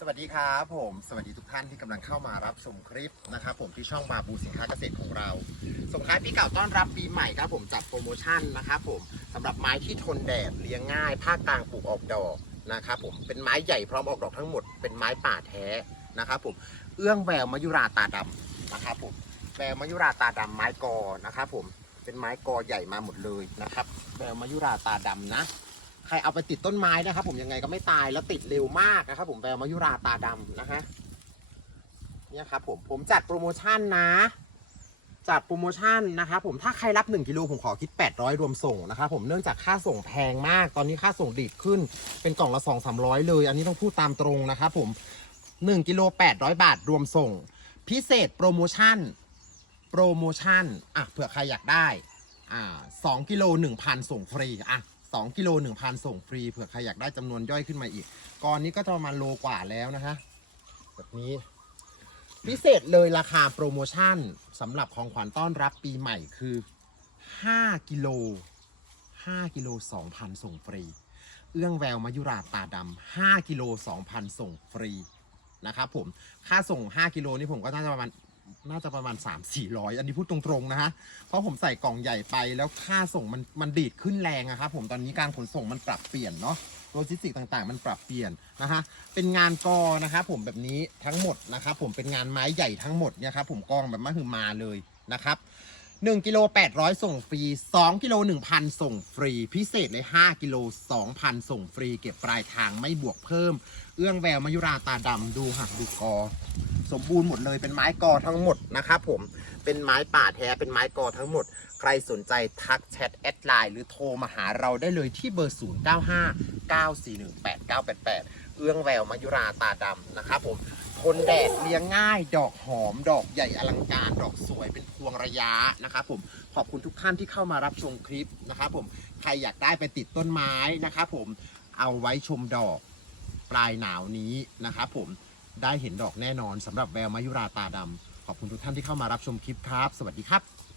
สวัสดีครับผม สวัสดีทุกท่านที่กำลังเข้ามารับชมคลิปนะครับผมที่ช่องบาบูสินค้าเกษตรของเรา ส่งท้ายปีเก่าต้อนรับปีใหม่ครับผมจัดโปรโมชั่นนะครับผมสำหรับไม้ที่ทนแดดเลี้ยงง่ายภาคกลางปลูกออกดอกนะครับผมเป็นไม้ใหญ่พร้อมออกดอกทั้งหมดเป็นไม้ป่าแท้นะครับผมเอื้องแววมยุราตาดำนะครับผมแววมยุราตาดำไม้กอนะครับผมเป็นไม้กอใหญ่มาหมดเลยนะครับแววมยุราตาดำนะ ใครเอาไปติดต้นไม้นะครับ ผมยังไงก็ไม่ตายแล้วติดเร็วมากนะครับ ผมแววมายุราตาดำนะฮะเนี่ยครับผมผมจัดโปรโมชั่นนะ จัดโปรโมชั่นนะครับผมถ้าใครรับ 1กิโลผมขอคิด 800 รวมส่งนะครับผมเนื่องจากค่าส่งแพงมาก ตอนนี้ค่าส่งดีดขึ้นเป็นกล่องละ 2 300 เลย อันนี้ต้องพูดตามตรงนะครับผม 1กิโล800 บาทรวมส่ง พิเศษโปรโมชั่นโปรโมชั่นอะเผื่อใครอยากได้อ่า2กิโล1,000 ส่งฟรีอะ 2กิโล1,000 ส่งฟรีเผื่อใครอยากได้จำนวนย่อยขึ้นมาอีกก้อนนี้ก็จะประมาณโลกว่าแล้วนะคะแบบนี้ พิเศษเลยราคาโปรโมชั่นสำหรับของขวัญต้อนรับปีใหม่คือ 5 กิโล 5 กิโล 2,000 ส่งฟรี เอื้องแววมายุราตาดำ5กิโล 2,000 ส่งฟรีนะครับผม ค่าส่ง 5 กิโลนี่ผมก็น่าจะประมาณ น่าจะประมาณ 3 400 อันนี้พูดตรงๆนะฮะ เพราะผมใส่กล่องใหญ่ไปแล้วค่าส่งมันมันดีดขึ้นแรงอะครับผมตอนนี้การขนส่งมันปรับเปลี่ยนเนาะโลจิสติกต่างๆ มันปรับเปลี่ยนนะฮะเป็นงานกอนะครับผมแบบนี้ทั้งหมดนะครับผมเป็นงานไม้ใหญ่ทั้งหมดเนี่ยครับผมกองแบบมหึมาเลยนะครับ1กิโล800 ส่งฟรี 2กิโล1,000 ส่งฟรี พิเศษเลย 5กิโล2,000 ส่งฟรี เก็บปลายทางไม่บวกเพิ่ม เอื้องแววมายุราตาดำดูหักดูกอ สมบูรณ์หมดเลยเป็นไม้กอทั้งหมดนะครับผมเป็นไม้ป่าแท้เป็นไม้กอทั้งหมด ใครสนใจทักแชทแอดไลน์หรือโทรมาหาเราได้เลยที่เบอร์ 0 9 5 9 4 1 8 9 8 8 เอื้องแววมายุราตาดำนะครับผมทนแดดเลี้ยงง่าย ดอกหอม ดอกใหญ่อลังการ ดอกสวยเป็นพวงระยะนะครับผมขอบคุณทุกท่านที่เข้ามารับชมคลิปนะครับผมใครอยากได้ไปติดต้นไม้นะครับผมเอาไว้ชมดอกปลายหนาวนี้นะครับผม ได้เห็นดอกแน่นอนสำหรับแววมายุราตาดำขอบคุณทุกท่านที่เข้ามารับชมคลิปครับ สวัสดีครับ